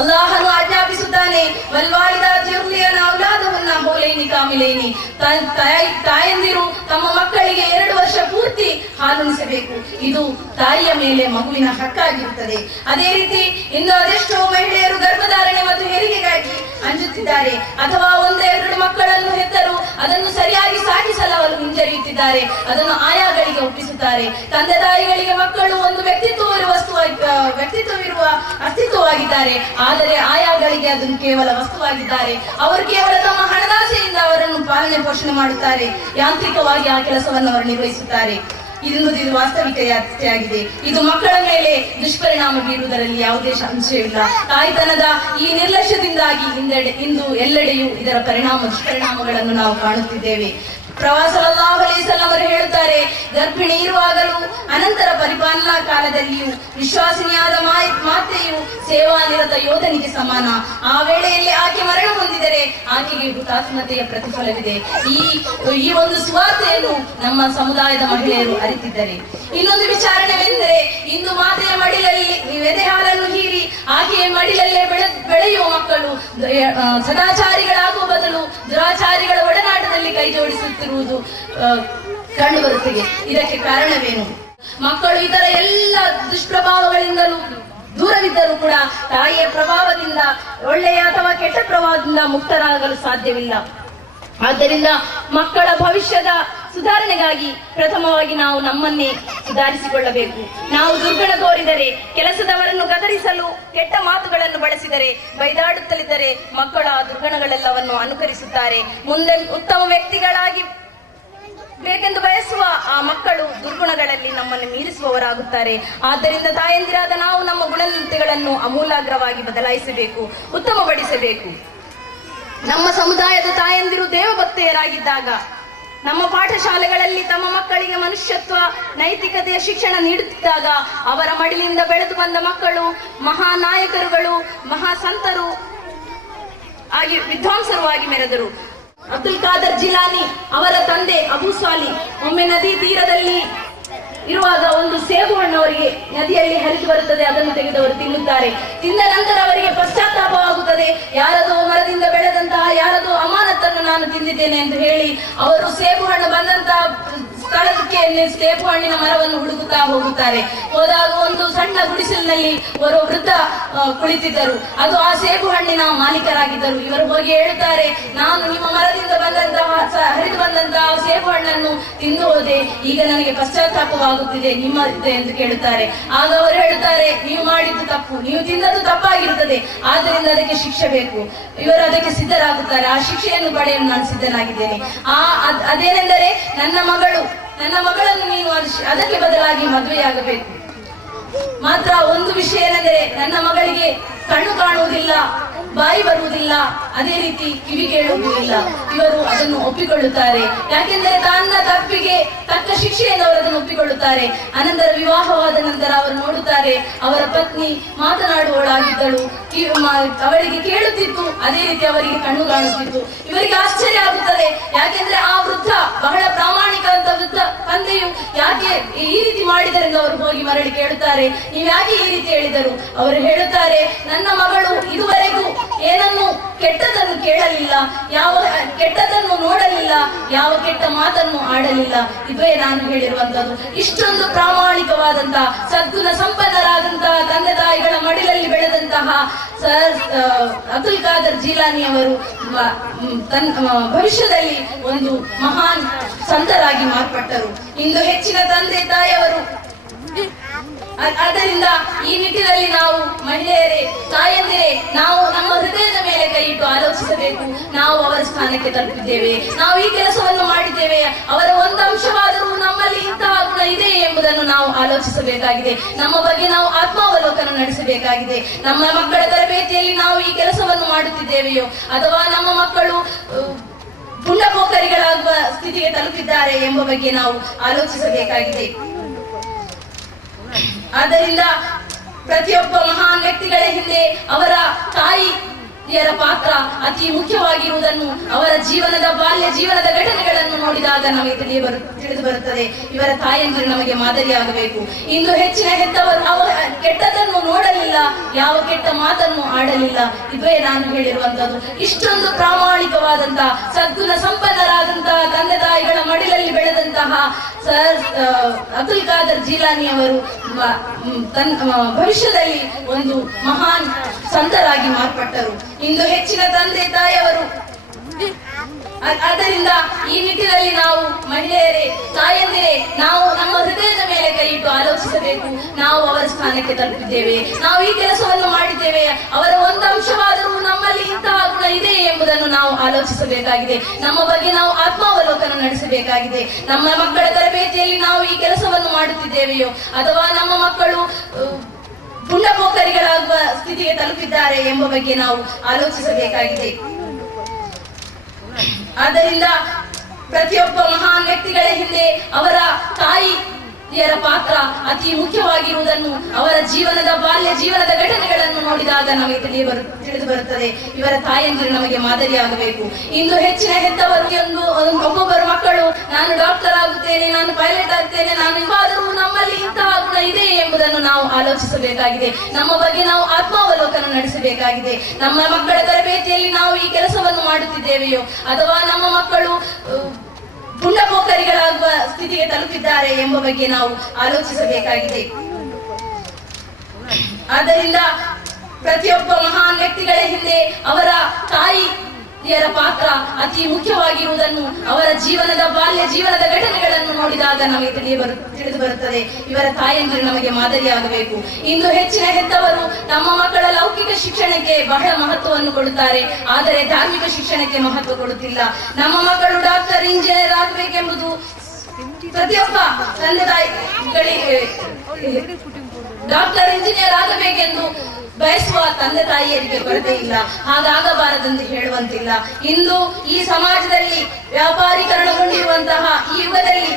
ಅಲ್ಲಾಹನು ಆಜ್ಞಾಪಿಸುತ್ತಾನೆ, ವಲ್ವಾಲಿದಾತು ಯರ್ಲಿಯನ ಔಲಾದಹುನ್ನ ಹೌಲೈನಿ ಕಾಮಿಲೈನಿ. ತಾಯಂದಿರು ತಮ್ಮ ಮಕ್ಕಳಿಗೆ 2 ವರ್ಷ ಪೂರ್ತಿ ಹಾಲುಣಿಸಬೇಕು. ಇದು ತಾಯಿಯ ಮೇಲೆ ಮಗುವಿನ ಹಕ್ಕಾಗಿರುತ್ತದೆ. ಅದೇ ರೀತಿ ಇನ್ನು ಅದೆಷ್ಟೋ ಮಹಿಳೆಯರು ಗರ್ಭಧಾರಣೆ ಮತ್ತು ಹೆರಿಗೆಗಾಗಿ ಅಂಜುತ್ತಿದ್ದಾರೆ, ಅಥವಾ 1-2 ಮಕ್ಕಳನ್ನು ಹೆತ್ತರು ಅದನ್ನು ಸರಿಯಾಗಿ ಸಾಗಿಸಲು ಅವರು ಹಿಂಜರಿಯುತ್ತಿದ್ದಾರೆ. ಅದನ್ನು ಆಯಾಗಳಿಗೆ ಒಪ್ಪಿಸುತ್ತಾರೆ. ತಂದೆ ತಾಯಿಗಳಿಗೆ ಮಕ್ಕಳು ಒಂದು ವ್ಯಕ್ತಿತ್ವವಿರುವ ಅಸ್ತಿತ್ವವಾಗಿದ್ದಾರೆ, ಆದರೆ ಆಯಾಗಳಿಗೆ ಅದನ್ನು ಕೇವಲ ವಸ್ತುವಾಗಿದ್ದಾರೆ. ಅವರು ಕೇವಲ ತಮ್ಮ ಹಣದಾಸೆಯಿಂದ ಅವರನ್ನು ಪಾಲನೆ ಪೋಷಣೆ ಮಾಡುತ್ತಾರೆ. ಯಾಂತ್ರಿಕವಾಗಿ ಆ ಕೆಲಸವನ್ನು ಅವರು ನಿರ್ವಹಿಸುತ್ತಾರೆ. ಇದು ವಾಸ್ತವಿಕತೆಯಾಗಿದೆ. ಇದು ಮಕ್ಕಳ ಮೇಲೆ ದುಷ್ಪರಿಣಾಮ ಬೀರುವುದರಲ್ಲಿ ಯಾವುದೇ ಸಂಶಯವಿಲ್ಲ. ತಾಯ್ತನದ ಈ ನಿರ್ಲಕ್ಷ್ಯದಿಂದಾಗಿ ಇಂದು ಎಲ್ಲೆಡೆಯೂ ಇದರ ದುಷ್ಪರಿಣಾಮಗಳನ್ನು ನಾವು ಕಾಣುತ್ತಿದ್ದೇವೆ. ಪ್ರವಾಸ ಸಲ್ಲಲ್ಲಾಹು ಅಲೈಹಿ ವಸಲ್ಲಂ ಅವರು ಹೇಳುತ್ತಾರೆ, ಗರ್ಭಿಣಿ ಇರುವಾಗಲೂ ಅನಂತರ ಪರಿಪಾಲನಾ ಕಾಲದಲ್ಲಿಯೂ ವಿಶ್ವಾಸಿನಿಯಾದ ಮಾತೆಯು ಸೇವಾನಿರತ ಯೋಧನಿಗೆ ಸಮಾನ. ಆ ವೇಳೆಯಲ್ಲಿ ಆಕೆ ಮರಣ ಹೊಂದಿದರೆ ಆಕೆಗೆ ಹುತಾತ್ಮತೆಯ ಪ್ರತಿಫಲವಿದೆ. ಈ ಒಂದು ಸ್ವಾರ್ಥೆಯನ್ನು ನಮ್ಮ ಸಮುದಾಯದ ಮಹಿಳೆಯರು ಅರಿತಿದ್ದಾರೆ. ಇನ್ನೊಂದು ವಿಚಾರಣೆವೆಂದರೆ, ಇಂದು ಮಾತೆಯ ಮಡಿಲಲ್ಲಿ ಎದೆ ಹಾಲನ್ನು ಹೀರಿ ಆಕೆಯ ಮಡಿಲಲ್ಲೇ ಬೆಳೆಯುವ ಮಕ್ಕಳು ಸದಾಚಾರಿಗಳಾಗುವ ಬದಲು ದುರಾಚಾರಿಗಳ ಒಡನಾಟದಲ್ಲಿ ಕೈ ಜೋಡಿಸುತ್ತಿರುವುದು ಕಂಡುಬರುತ್ತದೆ. ಇದಕ್ಕೆ ಕಾರಣವೇನು? ಮಕ್ಕಳು ಇತರ ಎಲ್ಲ ದುಷ್ಪ್ರಭಾವಗಳಿಂದಲೂ ದೂರವಿದ್ದರೂ ಕೂಡ ತಾಯಿಯ ಪ್ರಭಾವದಿಂದ, ಒಳ್ಳೆಯ ಅಥವಾ ಕೆಟ್ಟ ಪ್ರಭಾವದಿಂದ ಮುಕ್ತರಾಗಲು ಸಾಧ್ಯವಿಲ್ಲ. ಆದ್ದರಿಂದ ಮಕ್ಕಳ ಭವಿಷ್ಯದ ಸುಧಾರಣೆಗಾಗಿ ಪ್ರಥಮವಾಗಿ ನಾವು ನಮ್ಮನ್ನೇ ಸುಧಾರಿಸಿಕೊಳ್ಳಬೇಕು. ನಾವು ದುರ್ಗುಣ ತೋರಿದರೆ, ಕೆಲಸದವರನ್ನು ಗದರಿಸಲು ಕೆಟ್ಟ ಮಾತುಗಳನ್ನು ಬಳಸಿದರೆ, ಬೈದಾಡುತ್ತಲಿದ್ದರೆ ಮಕ್ಕಳು ಆ ದುರ್ಗುಣಗಳೆಲ್ಲವನ್ನು ಅನುಕರಿಸುತ್ತಾರೆ. ಮುಂದೆ ಉತ್ತಮ ವ್ಯಕ್ತಿಗಳಾಗಿ ಬೇಕೆಂದು ಬಯಸುವ ಆ ಮಕ್ಕಳು ದುರ್ಗುಣಗಳಲ್ಲಿ ನಮ್ಮನ್ನು ಮೀರಿಸುವವರಾಗುತ್ತಾರೆ. ಆದ್ದರಿಂದ ತಾಯಂದಿರಾದ ನಾವು ನಮ್ಮ ಗುಣನೀತಿಗಳನ್ನು ಅಮೂಲಾಗ್ರವಾಗಿ ಬದಲಾಯಿಸಬೇಕು, ಉತ್ತಮಪಡಿಸಬೇಕು. ನಮ್ಮ ಸಮುದಾಯದ ತಾಯಂದಿರು ದೇವಭಕ್ತೆಯರಾಗಿದ್ದಾಗ, ನಮ್ಮ ಪಾಠಶಾಲೆಗಳಲ್ಲಿ ತಮ್ಮ ಮಕ್ಕಳಿಗೆ ಮನುಷ್ಯತ್ವ, ನೈತಿಕತೆಯ ಶಿಕ್ಷಣ ನೀಡುತ್ತಿದ್ದಾಗ ಅವರ ಮಡಿಲಿಂದ ಬೆಳೆದು ಬಂದ ಮಕ್ಕಳು ಮಹಾನಾಯಕರುಗಳು, ಮಹಾಸಂತರು ಆಗಿ ವಿದ್ವಾಂಸರು ಆಗಿ ಮೆರೆದರು. ಅಬ್ದುಲ್ ಖಾದರ್ ಜಿಲಾನಿ ಅವರ ತಂದೆ ಅಬು ಸಾಲಿ ಒಮ್ಮೆ ನದಿ ತೀರದಲ್ಲಿ ಇರುವಾಗ ಒಂದು ಸೇಬು ಹಣ್ಣು ಅವರಿಗೆ ನದಿಯಲ್ಲಿ ಹರಿದು ಬರುತ್ತದೆ. ಅದನ್ನು ತೆಗೆದವರು ತಿನ್ನುತ್ತಾರೆ. ತಿಂದ ನಂತರ ಅವರಿಗೆ ಪಶ್ಚಾತ್ತಾಪವಾಗುತ್ತದೆ. ಯಾರದೋ ಮರದಿಂದ ಬೆಳೆದಂತಹ ಯಾರದೋ ಅಮಾನತನ್ನು ನಾನು ತಿಂದಿದ್ದೇನೆ ಎಂದು ಹೇಳಿ ಅವರು ಸೇಬು ಹಣ್ಣು ಬಂದಂತಹ ಸ್ಥಳಕ್ಕೆ ಸೇಬು ಹಣ್ಣಿನ ಮರವನ್ನು ಹುಡುಕುತ್ತಾ ಹೋಗುತ್ತಾರೆ. ಹೋದಾಗ ಒಂದು ಸಣ್ಣ ಗುಡಿಸಲಿನಲ್ಲಿ ಓರ್ವ ವೃದ್ಧ ಕುಳಿತಿದ್ದರು. ಅದು ಆ ಸೇಬು ಹಣ್ಣಿನ ಮಾಲೀಕರಾಗಿದ್ದರು. ಇವರು ಹೋಗಿ ಹೇಳುತ್ತಾರೆ, ನಾನು ನಿಮ್ಮ ಮರದಿಂದ ಹರಿದು ಬಂದಂತಹ ಸೇಬು ಹಣ್ಣನ್ನು ತಿಂದು ಹೋದೆ, ಈಗ ನನಗೆ ಪಶ್ಚಾತ್ತಾಪವಾಗುತ್ತಿದೆ, ನಿಮ್ಮದೇ ಎಂದು ಕೇಳುತ್ತಾರೆ. ಆಗ ಅವರು ಹೇಳುತ್ತಾರೆ, ನೀವು ಮಾಡಿದ್ದು ತಪ್ಪು, ನೀವು ತಿಂದದ್ದು ತಪ್ಪಾಗಿರುತ್ತದೆ, ಆದ್ದರಿಂದ ಅದಕ್ಕೆ ಶಿಕ್ಷೆ ಬೇಕು. ಇವರು ಅದಕ್ಕೆ ಸಿದ್ಧರಾಗುತ್ತಾರೆ. ಆ ಶಿಕ್ಷೆಯನ್ನು ಪಡೆಯಲು ನಾನು ಸಿದ್ಧನಾಗಿದ್ದೇನೆ. ಅದೇನೆಂದರೆ, ನನ್ನ ಮಗಳನ್ನು ನೀನು ಅದಕ್ಕೆ ಬದಲಾಗಿ ಮದುವೆಯಾಗಬೇಕು. ಮಾತ್ರ ಒಂದು ವಿಷಯ ಏನೆಂದರೆ, ನನ್ನ ಮಗಳಿಗೆ ಕಣ್ಣು ಕಾಣುವುದಿಲ್ಲ, ಬಾಯಿ ಬರುವುದಿಲ್ಲ, ಅದೇ ರೀತಿ ಕಿವಿ ಕೇಳುವುದಿಲ್ಲ. ಇವರು ಅದನ್ನು ಒಪ್ಪಿಕೊಳ್ಳುತ್ತಾರೆ. ಯಾಕೆಂದರೆ ತನ್ನ ತಪ್ಪಿಗೆ ತಕ್ಕ ಶಿಕ್ಷೆಯನ್ನು ಅವರು ಅದನ್ನು ಒಪ್ಪಿಕೊಳ್ಳುತ್ತಾರೆ. ಅನಂತರ ವಿವಾಹವಾದ ನಂತರ ಅವರು ನೋಡುತ್ತಾರೆ, ಅವರ ಪತ್ನಿ ಮಾತನಾಡುವಳಾಗಿದ್ದಳು, ಅವಳಿಗೆ ಕೇಳುತ್ತಿತ್ತು, ಅದೇ ರೀತಿ ಅವರಿಗೆ ಕಣ್ಣು ಕಾಣುತ್ತಿತ್ತು. ಇವರಿಗೆ ಆಶ್ಚರ್ಯ ಆಗುತ್ತದೆ. ಯಾಕೆಂದ್ರೆ ಆ ವೃದ್ಧ ಬಹಳ ಪ್ರಾಮಾಣಿಕ ಅಂತ ವೃದ್ಧ ತಂದೆಯು ಯಾಕೆ ಈ ರೀತಿ ಮಾಡಿದರೆಂದು ಅವರು ಹೋಗಿ ಮರಳಿ ಕೇಳುತ್ತಾರೆ, ನೀವು ಯಾಕೆ ಈ ರೀತಿ ಹೇಳಿದರು? ಅವರು ಹೇಳುತ್ತಾರೆ, ನನ್ನ ಮಗಳು ಇದುವರೆಗೂ ಏನನ್ನು ಕೆಟ್ಟದನ್ನು ಕೇಳಲಿಲ್ಲ, ಯಾವ ಕೆಟ್ಟದನ್ನು ನೋಡಲಿಲ್ಲ, ಯಾವ ಕೆಟ್ಟ ಮಾತನ್ನು ಆಡಲಿಲ್ಲ. ಇವೇ ನಾನು ಹೇಳಿರುವಂತದ್ದು. ಇಷ್ಟೊಂದು ಪ್ರಾಮಾಣಿಕವಾದಂತಹ ಸದ್ಗುಣ ಸಂಪನ್ನರಾದಂತಹ ತಂದೆ ತಾಯಿಗಳ ಮಡಿಲಲ್ಲಿ ಬೆಳೆದಂತಹ ಅಬ್ದುಲ್ ಖಾದರ್ ಜಿಲಾನಿ ಅವರು ಭವಿಷ್ಯದಲ್ಲಿ ಒಂದು ಮಹಾನ್ ಸಂತರಾಗಿ ಮಾರ್ಪಟ್ಟರು. ಇಂದು ಹೆಚ್ಚಿನ ತಂದೆ ತಾಯಿಯವರು ಆದ್ದರಿಂದ ಈ ನಿಟ್ಟಿನಲ್ಲಿ ನಾವು ಮಹಿಳೆಯರೇ, ತಾಯಂದಿರೇ, ನಾವು ನಮ್ಮ ಹೃದಯದ ಮೇಲೆ ಕೈ ಇಟ್ಟು ಆಲೋಚಿಸಬೇಕು. ನಾವು ಅವರ ಸ್ಥಾನಕ್ಕೆ ತಲುಪಿದ್ದೇವೆ, ನಾವು ಈ ಕೆಲಸವನ್ನು ಮಾಡಿದ್ದೇವೆ, ಅವರ ಒಂದು ಅಂಶವಾದರೂ ನಮ್ಮಲ್ಲಿ ಇಂತಹ ಗುಣ ಇದೆ ಎಂಬುದನ್ನು ನಾವು ಆಲೋಚಿಸಬೇಕಾಗಿದೆ. ನಮ್ಮ ಬಗ್ಗೆ ನಾವು ಆತ್ಮಾವಲೋಕನ ನಡೆಸಬೇಕಾಗಿದೆ. ನಮ್ಮ ಮಕ್ಕಳ ತರಬೇತಿಯಲ್ಲಿ ನಾವು ಈ ಕೆಲಸವನ್ನು ಮಾಡುತ್ತಿದ್ದೇವೆಯೋ, ಅಥವಾ ನಮ್ಮ ಮಕ್ಕಳು ಪುಂಡಪೋಖರಿಗಳಾಗುವ ಸ್ಥಿತಿಗೆ ತಲುಪಿದ್ದಾರೆ ಎಂಬ ಬಗ್ಗೆ ನಾವು ಆಲೋಚಿಸಬೇಕಾಗಿದೆ. ಆದ್ದರಿಂದ ಪ್ರತಿಯೊಬ್ಬ ಮಹಾನ್ ವ್ಯಕ್ತಿಗಳ ಹಿಂದೆ ಅವರ ತಾಯಿ ಪಾತ್ರ ಅತಿ ಮುಖ್ಯವಾಗಿರುವುದನ್ನು ಅವರ ಬಾಲ್ಯ ಜೀವನದ ಘಟನೆಗಳನ್ನು ನೋಡಿದಾಗ ನಮಗೆ ತಿಳಿದು ಬರುತ್ತದೆ. ಇವರ ತಾಯಂದಿರು ನಮಗೆ ಮಾದರಿಯಾಗಬೇಕು. ಇಂದು ಹೆಚ್ಚಿನ ಹೆತ್ತವರು ಅವರ ಕೆಟ್ಟದನ್ನು ನೋಡಲಿಲ್ಲ, ಯಾವ ಕೆಟ್ಟ ಮಾತನ್ನು ಆಡಲಿಲ್ಲ. ಇವೇ ನಾನು ಹೇಳಿರುವಂತದ್ದು. ಇಷ್ಟೊಂದು ಪ್ರಾಮಾಣಿಕವಾದಂತಹ ಸದ್ಗುಣ ಸಂಪನ್ನರಾದಂತಹ ತಂದೆ ತಾಯಿಗಳ ಮಡಿಲಲ್ಲಿ ಬೆಳೆದಂತಹ ಸರ್ ಅಬ್ದುಲ್ ಖಾದರ್ ಜೀಲಾನಿ ಅವರು ಭವಿಷ್ಯದಲ್ಲಿ ಒಂದು ಮಹಾನ್ ಸಂತರಾಗಿ ಮಾರ್ಪಟ್ಟರು. ಇಂದು ಹೆಚ್ಚಿನ ತಂದೆ ತಾಯಿಯವರು ಆದ್ದರಿಂದ ಈ ನಿಟ್ಟಿನಲ್ಲಿ ನಾವು ಮಹಿಳೆಯರೇ, ತಾಯಂದಿರೇ, ನಾವು ನಮ್ಮ ಹೃದಯದ ಮೇಲೆ ಕೈ ಇಟ್ಟು ಆಲೋಚಿಸಬೇಕು. ನಾವು ಅವರ ಸ್ಥಾನಕ್ಕೆ ತಲುಪಿದ್ದೇವೆ, ನಾವು ಈ ಕೆಲಸವನ್ನು ಮಾಡಿದ್ದೇವೆ, ಅವರ ಒಂದು ಅಂಶವಾದರೂ ನಮ್ಮಲ್ಲಿ ಇಂತಹ ಗುಣ ಇದೆ ಎಂಬುದನ್ನು ನಾವು ಆಲೋಚಿಸಬೇಕಾಗಿದೆ. ನಮ್ಮ ಬಗ್ಗೆ ನಾವು ಆತ್ಮಾವಲೋಕನ ನಡೆಸಬೇಕಾಗಿದೆ. ನಮ್ಮ ಮಕ್ಕಳ ತರಬೇತಿಯಲ್ಲಿ ನಾವು ಈ ಕೆಲಸವನ್ನು ಮಾಡುತ್ತಿದ್ದೇವೆಯೋ ಅಥವಾ ನಮ್ಮ ಮಕ್ಕಳು ಪುಂಡಪೋಖರಿಗಳಾಗುವ ಸ್ಥಿತಿಗೆ ತಲುಪಿದ್ದಾರೆ ಎಂಬ ಬಗ್ಗೆ ನಾವು ಆಲೋಚಿಸಬೇಕಾಗಿದೆ. ಆದ್ದರಿಂದ ಪ್ರತಿಯೊಬ್ಬ ಮಹಾನ್ ವ್ಯಕ್ತಿಗಳ ಹಿಂದೆ ಅವರ ತಾಯಿಯರ ಪಾತ್ರ ಅತಿ ಮುಖ್ಯವಾಗಿರುವುದನ್ನು ಅವರ ಬಾಲ್ಯ ಜೀವನದ ಘಟನೆಗಳನ್ನು ನೋಡಿದಾಗ ನಮಗೆ ತಿಳಿದು ಬರುತ್ತದೆ. ಇವರ ತಾಯಂದಿರು ನಮಗೆ ಮಾದರಿಯಾಗಬೇಕು. ಇಂದು ಹೆಚ್ಚಿನ ಹೆತ್ತವರು ಒಬ್ಬೊಬ್ಬರು ಮಕ್ಕಳು ನಾನು ಡಾಕ್ಟರ್ ಆಗುತ್ತೇನೆ, ನಾನು ಪೈಲಟ್ ಆಗ್ತೇನೆ, ನಾನು ಇವಾದರೂ ನಮ್ಮಲ್ಲಿ ಇಂತಹ ಗುಣ ಇದೆ ಎಂಬುದನ್ನು ನಾವು ಆಲೋಚಿಸಬೇಕಾಗಿದೆ. ನಮ್ಮ ಬಗ್ಗೆ ನಾವು ಆತ್ಮಾವಲೋಕನ ನಡೆಸಬೇಕಾಗಿದೆ. ನಮ್ಮ ಮಕ್ಕಳ ತರಬೇತಿಯಲ್ಲಿ ನಾವು ಈ ಕೆಲಸವನ್ನು ಮಾಡುತ್ತಿದ್ದೇವೆಯೋ ಅಥವಾ ನಮ್ಮ ಮಕ್ಕಳು ಪುಂಡಪೋಖರಿಗಳಾಗುವ ಸ್ಥಿತಿಗೆ ತಲುಪಿದ್ದಾರೆ ಎಂಬ ಬಗ್ಗೆ ನಾವು ಆಲೋಚಿಸಬೇಕಾಗಿದೆ. ಆದ್ದರಿಂದ ಪ್ರತಿಯೊಬ್ಬ ಮಹಾನ್ ವ್ಯಕ್ತಿಗಳ ಹಿಂದೆ ಅವರ ತಾಯಿಯರ ಪಾತ್ರ ಅತಿ ಮುಖ್ಯವಾಗಿರುವುದನ್ನು ಅವರ ಬಾಲ್ಯ ಜೀವನದ ಘಟನೆಗಳನ್ನು ನೋಡಿದಾಗ ನಮಗೆ ತಿಳಿದು ಬರುತ್ತದೆ. ಇವರ ತಾಯಂದಿರು ನಮಗೆ ಮಾದರಿಯಾಗಬೇಕು. ಇಂದು ಹೆಚ್ಚಿನ ಹೆತ್ತವರು ನಮ್ಮ ಮಕ್ಕಳ ಲೌಕಿಕ ಶಿಕ್ಷಣಕ್ಕೆ ಬಹಳ ಮಹತ್ವವನ್ನು ಕೊಡುತ್ತಾರೆ, ಆದರೆ ಧಾರ್ಮಿಕ ಶಿಕ್ಷಣಕ್ಕೆ ಮಹತ್ವ ಕೊಡುತ್ತಿಲ್ಲ. ನಮ್ಮ ಮಕ್ಕಳು ಡಾಕ್ಟರ್, ಇಂಜಿನಿಯರ್ ಆಗಬೇಕೆಂಬುದು ಪ್ರತಿಯೊಬ್ಬ ತಂದೆ ತಾಯಿಗಳಿಗೆ ಡಾಕ್ಟರ್, ಇಂಜಿನಿಯರ್ ಆಗಬೇಕೆಂದು ಬಯಸುವ ತಂದೆ ತಾಯಿಯರಿಗೆ ಕೊರತೆ ಇಲ್ಲ. ಹಾಗಾಗಬಾರದೆಂದು ಹೇಳುವಂತಿಲ್ಲ. ಇಂದು ಈ ಸಮಾಜದಲ್ಲಿ ವ್ಯಾಪಾರೀಕರಣಗೊಂಡಿರುವಂತಹ ಈ ಯುಗದಲ್ಲಿ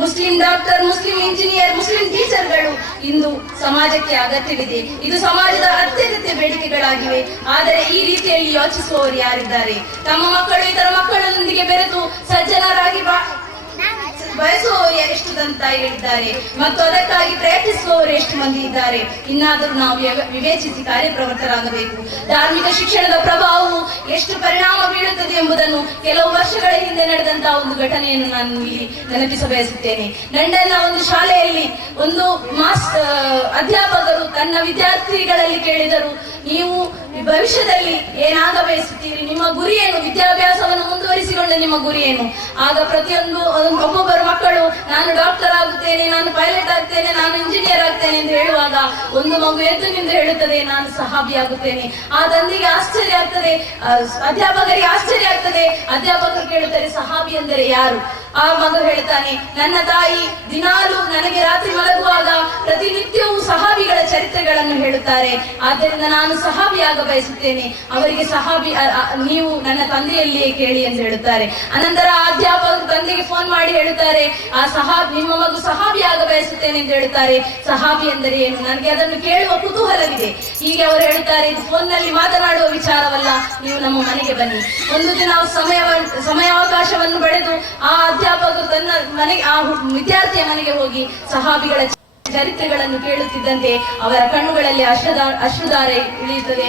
Muslim doctor, Muslim engineer, Muslim ಟೀಚರ್ಗಳು ಇಂದು ಸಮಾಜಕ್ಕೆ ಅಗತ್ಯವಿದೆ. ಇದು ಸಮಾಜದ ಅತ್ಯಗತ್ಯ ಬೇಡಿಕೆಗಳಾಗಿವೆ. ಆದರೆ ಈ ರೀತಿಯಲ್ಲಿ ಯೋಚಿಸುವವರು ಯಾರಿದ್ದಾರೆ? ತಮ್ಮ ಮಕ್ಕಳು ಇತರ ಮಕ್ಕಳೊಂದಿಗೆ ಬೆರೆತು ಸಜ್ಜನರಾಗಿ ಬಯಸುವವರು ಎಷ್ಟು ತಂದೆ ತಾಯಿಗಳಿದ್ದಾರೆ ಮತ್ತು ಅದಕ್ಕಾಗಿ ಪ್ರಯತ್ನಿಸುವವರು ಎಷ್ಟು ಮಂದಿ ಇದ್ದಾರೆ? ಇನ್ನಾದರೂ ನಾವು ವಿವೇಚಿಸಿ ಕಾರ್ಯಪ್ರವೃತ್ತರಾಗಬೇಕು. ಧಾರ್ಮಿಕ ಶಿಕ್ಷಣದ ಪ್ರಭಾವವು ಎಷ್ಟು ಪರಿಣಾಮ ಬೀಳುತ್ತದೆ ಎಂಬುದನ್ನು ಕೆಲವು ವರ್ಷಗಳ ಹಿಂದೆ ನಡೆದಂತಹ ಒಂದು ಘಟನೆಯನ್ನು ನಾನು ಇಲ್ಲಿ ನೆನಪಿಸ ಬಯಸುತ್ತೇನೆ. ಲಂಡನ್ನ ಒಂದು ಶಾಲೆಯಲ್ಲಿ ಒಂದು ಅಧ್ಯಾಪಕರು ತನ್ನ ವಿದ್ಯಾರ್ಥಿಗಳಲ್ಲಿ ಕೇಳಿದರು, ನೀವು ಭವಿಷ್ಯದಲ್ಲಿ ಏನಾಗ ಬಯಸುತ್ತೀರಿ? ನಿಮ್ಮ ಗುರಿ ಏನು? ವಿದ್ಯಾಭ್ಯಾಸವನ್ನು ಮುಂದುವರಿಸಿಕೊಂಡ ನಿಮ್ಮ ಗುರಿ ಏನು? ಆಗ ಒಬ್ಬೊಬ್ಬರು ಮಕ್ಕಳು ನಾನು ಡಾಕ್ಟರ್ ಆಗುತ್ತೇನೆ, ನಾನು ಪೈಲಟ್ ಆಗ್ತೇನೆ, ನಾನು ಇಂಜಿನಿಯರ್ ಆಗ್ತೇನೆ ಎಂದು ಹೇಳುವಾಗ ಒಂದು ಮಗು ಎದ್ದು ನಿಂದು ಹೇಳುತ್ತದೆ, ನಾನು ಸಹಾಬಿ ಆಗುತ್ತೇನೆ. ಆ ತಂದೆಗೆ ಆಶ್ಚರ್ಯ ಆಗ್ತದೆ, ಅಧ್ಯಾಪಕರಿಗೆ ಆಶ್ಚರ್ಯ ಆಗ್ತದೆ. ಅಧ್ಯಾಪಕರು ಕೇಳುತ್ತಾರೆ, ಸಹಾಬಿ ಅಂದರೆ ಯಾರು? ಆ ಮಗು ಹೇಳ್ತಾನೆ, ನನ್ನ ತಾಯಿ ದಿನಾಲು ನನಗೆ ರಾತ್ರಿ ಮಲಗುವಾಗ ಪ್ರತಿನಿತ್ಯವೂ ಸಹಾಬಿಗಳ ಚರಿತ್ರೆಗಳನ್ನು ಹೇಳುತ್ತಾರೆ, ಆದ್ದರಿಂದ ನಾನು ಸಹಾಬಿಯಾಗ ಬಯಸುತ್ತೇನೆ. ಅವರಿಗೆ ನೀವು ನನ್ನ ತಂದೆಯಲ್ಲಿಯೇ ಕೇಳಿ ಎಂದು ಹೇಳುತ್ತಾರೆ. ಅನಂತರ ಅಧ್ಯಾಪಕರು ತಂದೆಗೆ ಫೋನ್ ಮಾಡಿ ಹೇಳುತ್ತಾರೆ, ನಿಮ್ಮ ಮಗು ಸಹಾಬಿಯಾಗ ಬಯಸುತ್ತೇನೆ ಎಂದು ಹೇಳುತ್ತಾರೆ. ಸಹಾಬಿ ಎಂದರೆ ಏನು? ನನಗೆ ಅದನ್ನು ಕೇಳುವ ಕುತೂಹಲವಿದೆ. ಹೀಗೆ ಅವರು ಹೇಳುತ್ತಾರೆ, ಇದು ಫೋನ್ ನಲ್ಲಿ ಮಾತನಾಡುವ ವಿಚಾರವಲ್ಲ, ನೀವು ನಮ್ಮ ಮನೆಗೆ ಬನ್ನಿ. ಒಂದು ದಿನ ಸಮಯಾವಕಾಶವನ್ನು ಪಡೆದು ಆ ಅಧ್ಯಾಪಕರು ಆ ವಿದ್ಯಾರ್ಥಿಯ ಮನೆಗೆ ಹೋಗಿ ಸಹಾಬಿಗಳ ಚರಿತ್ರೆಗಳನ್ನು ಕೇಳುತ್ತಿದ್ದಂತೆ ಅವರ ಕಣ್ಣುಗಳಲ್ಲಿ ಅಶ್ರುಧಾರ ಇಳಿಯುತ್ತದೆ.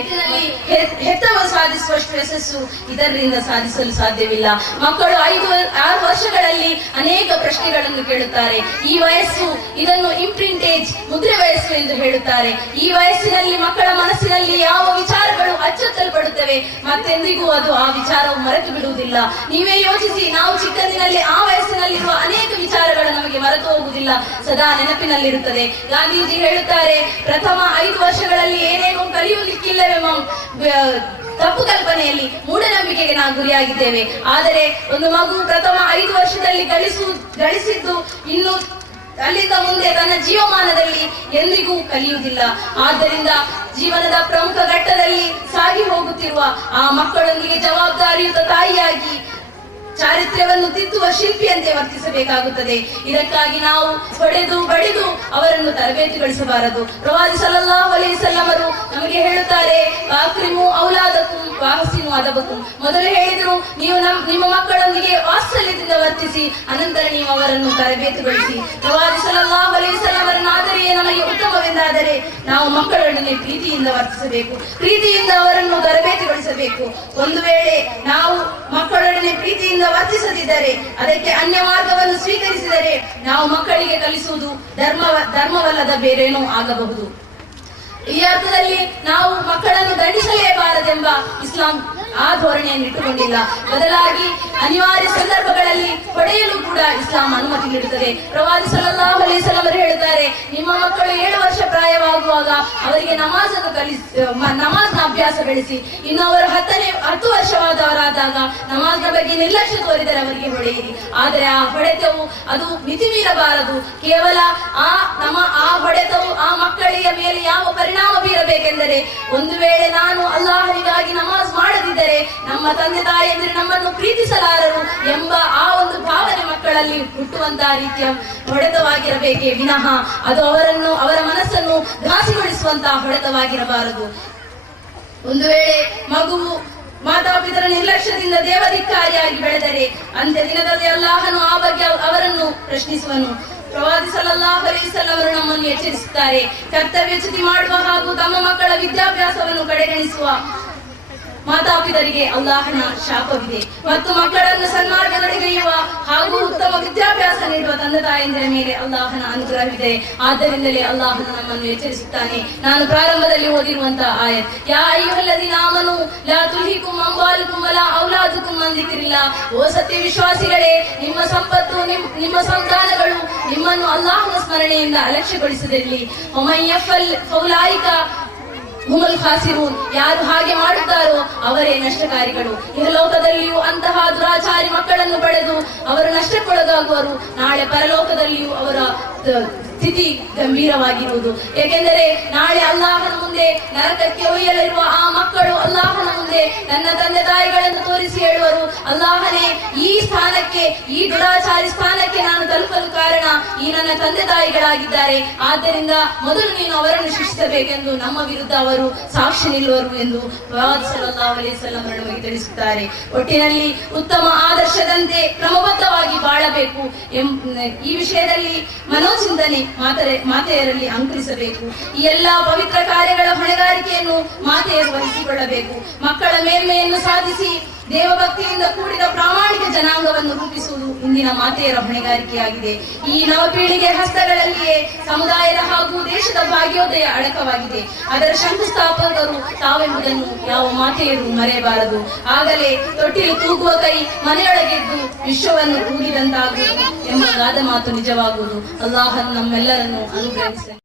ಹೆತ್ತವರು ಸಾಧಿಸುವಷ್ಟು ಯಶಸ್ಸು ಇದರಿಂದ ಸಾಧಿಸಲು ಸಾಧ್ಯವಿಲ್ಲ. ಮಕ್ಕಳು 5-6 ವರ್ಷಗಳಲ್ಲಿ ಅನೇಕ ಪ್ರಶ್ನೆಗಳನ್ನು ಕೇಳುತ್ತಾರೆ. ಈ ವಯಸ್ಸು, ಇದನ್ನು ಇಂಪ್ರಿಂಟೇಜ್, ಮುದ್ರೆ ವಯಸ್ಸು ಎಂದು ಹೇಳುತ್ತಾರೆ. ಈ ವಯಸ್ಸಿನಲ್ಲಿ ಮಕ್ಕಳ ಮನಸ್ಸಿನಲ್ಲಿ ಯಾವ ವಿಚಾರಗಳು ಅಚ್ಚೊತ್ತಲ್ಪಡುತ್ತವೆ, ಮತ್ತೆಂದಿಗೂ ಆ ವಿಚಾರವು ಮರೆತು ಬಿಡುವುದಿಲ್ಲ. ನೀವೇ ಯೋಚಿಸಿ, ನಾವು ಚಿಕ್ಕಂದಿನಲ್ಲಿ ಆ ವಯಸ್ಸಿನಲ್ಲಿರುವ ಅನೇಕ ವಿಚಾರಗಳು ನಮಗೆ ಮರೆತು ಹೋಗುವುದಿಲ್ಲ, ಸದಾ ನೆನಪಿನಲ್ಲಿರುತ್ತದೆ. ಗಾಂಧೀಜಿ ಹೇಳುತ್ತಾರೆ, ಪ್ರಥಮ 5 ವರ್ಷಗಳಲ್ಲಿ ಏನೇನೋ ಕಲಿಯಲಿಕ್ಕಿಲ್ಲವೆಂಬ ತಪ್ಪು ಕಲ್ಪನೆಯಲ್ಲಿ, ಮೂಢನಂಬಿಕೆಗೆ ನಾವು ಗುರಿಯಾಗಿದ್ದೇವೆ. ಆದರೆ ಒಂದು ಮಗು ಪ್ರಥಮ 5 ವರ್ಷದಲ್ಲಿ ಗಳಿಸಿದ್ದು ಇನ್ನು ಅಲ್ಲಿಂದ ಮುಂದೆ ತನ್ನ ಜೀವಮಾನದಲ್ಲಿ ಎಂದಿಗೂ ಕಲಿಯುವುದಿಲ್ಲ. ಆದ್ದರಿಂದ ಜೀವನದ ಪ್ರಮುಖ ಘಟ್ಟದಲ್ಲಿ ಸಾಗಿ ಹೋಗುತ್ತಿರುವ ಆ ಮಕ್ಕಳೊಂದಿಗೆ ಜವಾಬ್ದಾರಿಯುತ ತಾಯಿಯಾಗಿ ಚಾರಿತ್ರ್ಯವನ್ನು ತಿದ್ದುವ ಶಿಲ್ಪಿಯಂತೆ ವರ್ತಿಸಬೇಕಾಗುತ್ತದೆ. ಇದಕ್ಕಾಗಿ ನಾವು ಹೊಡೆದು ಬಡಿದು ಅವರನ್ನು ತರಬೇತಿಗೊಳಿಸಬಾರದು. ಪ್ರವಾದಿ ಸಲ್ಲಲ್ಲಾಹು ಅಲೈಹಿ ವಸಲ್ಲಮರು ನಮಗೆ ಹೇಳುತ್ತಾರೆ, ಅಕ್ರಿಮು ಔಲಾದಕುಂ ಅದಬಕುಂ. ಮೊದಲು ಹೇಳಿದ್ರು, ನೀವು ನಿಮ್ಮ ಮಕ್ಕಳೊಂದಿಗೆ ವಾತ್ಸಲ್ಯದಿಂದ ವರ್ತಿಸಿ, ಅನಂತರ ನೀವು ಅವರನ್ನು ತರಬೇತುಗೊಳಿಸಿ. ಪ್ರವಾದಿ ಸಲ್ಲಲ್ಲಾಹು ಅಲೈಹಿ ವಸಲ್ಲಂ ಅವರ ಮಾದರಿಯೇ ನಮಗೆ ಉತ್ತಮವೆಂದಾದರೆ ನಾವು ಮಕ್ಕಳೊಡನೆ ಪ್ರೀತಿಯಿಂದ ವರ್ತಿಸಬೇಕು, ಪ್ರೀತಿಯಿಂದ ಅವರನ್ನು ತರಬೇತುಗೊಳಿಸಬೇಕು. ಒಂದು ವೇಳೆ ನಾವು ಮಕ್ಕಳೊಡನೆ ಪ್ರೀತಿಯಿಂದ ವರ್ತಿಸದಿದ್ದರೆ, ಅದಕ್ಕೆ ಅನ್ಯ ಮಾರ್ಗವನ್ನು ಸ್ವೀಕರಿಸಿದರೆ, ನಾವು ಮಕ್ಕಳಿಗೆ ಕಲಿಸುವುದು ಧರ್ಮವಲ್ಲದ ಬೇರೇನೋ ಆಗಬಹುದು. ಈ ಅರ್ಥದಲ್ಲಿ ನಾವು ಮಕ್ಕಳನ್ನು ದಂಡಿಸಲೇಬಾರದೆಂಬ ಇಸ್ಲಾಂ ಆ ಧೋರಣೆಯನ್ನು ಇಟ್ಟುಕೊಂಡಿಲ್ಲ. ಬದಲಾಗಿ ಅನಿವಾರ್ಯ ಸಂದರ್ಭಗಳಲ್ಲಿ ಹೊಡೆಯಲು ಕೂಡ ಇಸ್ಲಾಂ ಅನುಮತಿ ನೀಡುತ್ತದೆ. ಪ್ರವಾದಿ ಸಲ್ಲಲ್ಲಾಹು ಅಲೈಹಿ ವಸಲ್ಲಂ ಅವರು ಹೇಳುತ್ತಾರೆ, ನಿಮ್ಮ ಮಕ್ಕಳು 7 ವರ್ಷ ಪ್ರಾಯವಾಗುವಾಗ ಅವರಿಗೆ ನಮಾಜ್ನ ಅಭ್ಯಾಸ ಬೆಳೆಸಿ. ಇನ್ನು ಅವರು 10 ವರ್ಷವಾದವರಾದಾಗ ನಮಾಜ್ನ ಬಗ್ಗೆ ನಿರ್ಲಕ್ಷ್ಯ ತೋರಿದರೆ ಅವರಿಗೆ ಹೊಡೆಯಿರಿ. ಆದರೆ ಆ ಹೊಡೆತವು ಅದು ಮಿತಿ ಮೀರಬಾರದು. ಕೇವಲ ಆ ಹೊಡೆತವು ಆ ಮಕ್ಕಳಿಗೆ ಮೇಲೆ ಯಾವ ಪರಿಣಾಮ ಬೀರಬೇಕೆಂದರೆ, ಒಂದು ವೇಳೆ ನಾನು ಅಲ್ಲಾಹನಿಗಾಗಿ ನಮಾಜ್ ಮಾಡದಿದ್ದರೆ ನಮ್ಮ ತಂದೆ ತಾಯಿಯಂದ್ರೆ ನಮ್ಮನ್ನು ಪ್ರೀತಿಸಲಾರರು ಎಂಬ ಆ ಒಂದು ಭಾವನೆ ಮಕ್ಕಳಲ್ಲಿ ಹುಟ್ಟುವಂತಹ ರೀತಿಯ ಹೊಡೆತವಾಗಿರಬೇಕೇ ವಿನಃ ಅದು ಅವರ ಮನಸ್ಸನ್ನು ಘಾಸಿಗೊಳಿಸುವಂತಹ ಹೊಡೆತವಾಗಿರಬಾರದು. ಒಂದು ವೇಳೆ ಮಗುವು ಮಾತಾಪಿತರ ನಿರ್ಲಕ್ಷ್ಯದಿಂದ ದೇವಧಿಕಾರಿಯಾಗಿ ಬೆಳೆದರೆ ಅಂತ್ಯ ದಿನದಲ್ಲಿ ಅಲ್ಲಾಹನು ಆ ಬಗ್ಗೆ ಅವರನ್ನು ಪ್ರಶ್ನಿಸುವನು. ಪ್ರವಾದಿ ಸಲ್ಲಲ್ಲಾಹು ಅಲೈಹಿ ವಸಲ್ಲಂ ಅವರು ನಮ್ಮನ್ನು ಎಚ್ಚರಿಸುತ್ತಾರೆ, ಕರ್ತವ್ಯಚ್ಯುತಿ ಮಾಡುವ ಹಾಗೂ ತಮ್ಮ ಮಕ್ಕಳ ವಿದ್ಯಾಭ್ಯಾಸವನ್ನು ಕಡೆಗಣಿಸುವ ಮಾತಾಪಿತರಿಗೆ ಅಲ್ಲಾಹನ ಶಾಪವಿದೆ. ಮತ್ತು ಮಕ್ಕಳನ್ನು ಸನ್ಮಾರ್ಗದೊಡೆಗೆಯುವ ಹಾಗೂ ಉತ್ತಮ ವಿದ್ಯಾಭ್ಯಾಸ ನೀಡುವ ತಂದೆ ತಾಯಂದಿರ ಮೇಲೆ ಅಲ್ಲಾಹನ ಅನುಗ್ರಹವಿದೆ. ಆದ್ದರಿಂದಲೇ ಅಲ್ಲಾಹನು ನಮ್ಮನ್ನು ಎಚ್ಚರಿಸುತ್ತಾನೆ. ನಾನು ಪ್ರಾರಂಭದಲ್ಲಿ ಓದಿರುವಂತಹ ಆಯತ್, ಯಾ ಅಯ್ಯುಹಲ್ಲದೀನ ಆಮನು ಲಾ ತುಲ್ಹಿಕುಂ ಅಮ್ವಾಲುಕುಂ ವಲಾ ಔಲಾದುಕುಂ ಅನ್ ದಿಕ್ರಿಲ್ಲಾಹ್. ಓ ಸತ್ಯ ವಿಶ್ವಾಸಿಗಳೇ, ನಿಮ್ಮ ಸಂಪತ್ತು ನಿಮ್ಮ ಸಂತಾನಗಳು ನಿಮ್ಮನ್ನು ಅಲ್ಲಾಹನ ಸ್ಮರಣೆಯಿಂದ ಅಲಕ್ಷ್ಯಗೊಳಿಸದಿರಲಿ. ವಮನ್ ಯಫಲ್ ಫೌಲಾಯಿಕ ಹುಮಲ್ ಖಾಸಿರೂನ್. ಯಾರು ಹಾಗೆ ಮಾಡುತ್ತಾರೋ ಅವರೇ ನಷ್ಟಕಾರಿಗಳು. ಇಹಲೋಕದಲ್ಲಿಯೂ ಅಂತಹ ದುರಾಚಾರಿ ಮಕ್ಕಳನ್ನು ಪಡೆದು ಅವರು ನಷ್ಟಕ್ಕೊಳಗಾಗುವರು. ನಾಳೆ ಪರಲೋಕದಲ್ಲಿಯೂ ಅವರ ಸ್ಥಿತಿ ಗಂಭೀರವಾಗಿರುವುದು. ಏಕೆಂದರೆ ನಾಳೆ ಅಲ್ಲಾಹನ ಮುಂದೆ ನರಕಕ್ಕೆ ಒಯ್ಯಲಿರುವ ಆ ಮಕ್ಕಳು ಅಲ್ಲಾಹನ ಮುಂದೆ ತನ್ನ ತಂದೆ ತಾಯಿಗಳನ್ನು ತೋರಿಸಿ ಹೇಳುವರು, ಅಲ್ಲಾಹನೇ, ಈ ಸ್ಥಾನಕ್ಕೆ, ಈ ದುರಾಚಾರಿ ಸ್ಥಾನಕ್ಕೆ ನಾನು ತಲುಪಲು ಕಾರಣ ಈ ನನ್ನ ತಂದೆ ತಾಯಿಗಳಾಗಿದ್ದಾರೆ. ಆದ್ದರಿಂದ ಮೊದಲು ನೀನು ಅವರನ್ನು ಶಿಕ್ಷಿಸಬೇಕೆಂದು ನಮ್ಮ ವಿರುದ್ಧ ಅವರು ಸಾಕ್ಷಿ ನಿಲ್ಲುವರು ಎಂದು ಪ್ರವಾದಿ ಸಲ್ಲಲ್ಲಾಹು ಅಲೈಹಿ ವಸಲ್ಲಂ ನಮಗೆ ತಿಳಿಸುತ್ತಾರೆ. ಒಟ್ಟಿನಲ್ಲಿ ಉತ್ತಮ ಆದರ್ಶದಂತೆ ಕ್ರಮಬದ್ಧವಾಗಿ ಬಾಳಬೇಕು. ಈ ವಿಷಯದಲ್ಲಿ ಮನೋಚಿಂತನೆ ಮಾತೆಯರಲ್ಲಿ ಅಂಕುರಿಸಬೇಕು. ಈ ಎಲ್ಲಾ ಪವಿತ್ರ ಕಾರ್ಯಗಳ ಹೊಣೆಗಾರಿಕೆಯನ್ನು ಮಾತೆಯರು ವಹಿಸಿಕೊಳ್ಳಬೇಕು. ಮಕ್ಕಳ ಮೇಲ್ಮೆಯನ್ನು ಸಾಧಿಸಿ ದೇವಭಕ್ತಿಯಿಂದ ಕೂಡಿದ ಪ್ರಾಮಾಣಿಕ ಜನಾಂಗವನ್ನು ರೂಪಿಸುವುದು ಇಂದಿನ ಮಾತೆಯರ ಹೊಣೆಗಾರಿಕೆಯಾಗಿದೆ. ಈ ನವಪೀಳಿಗೆ ಹಸ್ತಗಳಲ್ಲಿಯೇ ಸಮುದಾಯದ ಹಾಗೂ ದೇಶದ ಭಾಗ್ಯೋದಯ ಅಡಕವಾಗಿದೆ. ಅದರ ಶಂಕುಸ್ಥಾಪಕರು ತಾವೆಂಬುದನ್ನು ಯಾವ ಮಾತೆಯರು ಮರೆಯಬಾರದು. ಆಗಲೇ ತೊಟ್ಟಿಲು ತೂಗುವ ಕೈ ಮನೆಯೊಳಗೆದ್ದು ವಿಶ್ವವನ್ನು ಕೂಗಿದಂತಾಗುವುದು ಎಂಬ ಗಾದ ಮಾತು ನಿಜವಾಗುವುದು. ಅಲ್ಲಾಹನು ನಮ್ಮೆಲ್ಲರನ್ನು ಅನುಗ್ರಹಿಸಲಿ.